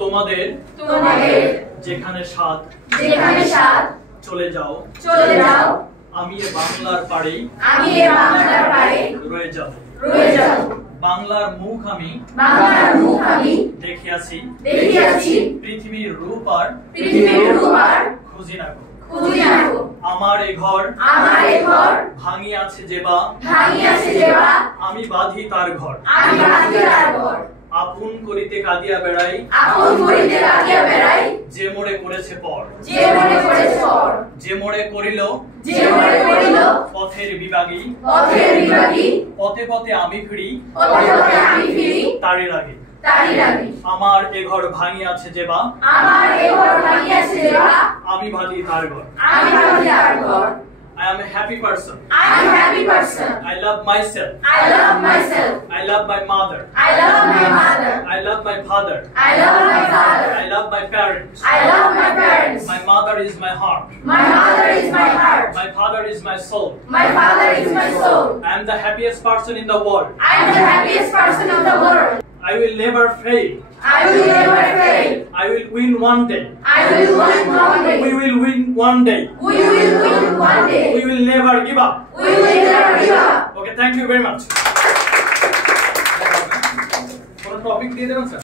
তোমাদের তোমাদের যেখানে স্বাদ যেখানে স্বাদ চলে যাও চলে যাও আমি এ বাংলার পাড়েই আমি এ বাংলার পাড়ে রয়ে যাব রয়ে যাব বাংলার মুখ আমি বাংলার মুখ আমি দেখিয়াছি দেখিয়াছি পৃথিবীর রূপ আর পৃথিবীর রূপ আর খুঁজি না গো। খুঁজি না গো। আমার এ ঘর আমার এ ঘর ভাঙিয়াছে যেবা ভাঙিয়াছে যেবা আমি বাঁধি তার ঘর আমি বাঁধি তার ঘর আপন করিতে কাঁদিয়া বেড়াই আপন করিতে কাঁদিয়া বেড়াই যে মোড়ে করেছে পর যে মনে করেছে পর যে মোড়ে করিল যে মনে করিল পথের বিভাগী পথের বিভাগী পথে পথে আমি ফিরি পথে পথে আমি ফিরি তারই লাগে তারই লাগে আমার এ ঘর ভাঙিয়াছে যেবা আমার এ ঘর ভাঙিয়াছে যেবা আমি বাঁধি তার ঘর আমি বাঁধি তার ঘর I am a happy person. I am a happy person. I love myself. I love myself. I love my mother. I love my mother. I love my father. I love my father. I love my parents. I love my parents. My mother is my heart. My mother is my heart. My father is my soul. My father is my soul. I am the happiest person in the world. I am the happiest person in the world. I will never fail. I will never fail. I will win one day. I will win one day. We will win one day. We will win one day. We will never give up. We will never give up. Okay, thank you very much. কোনো topic দিয়ে দেবেন sir?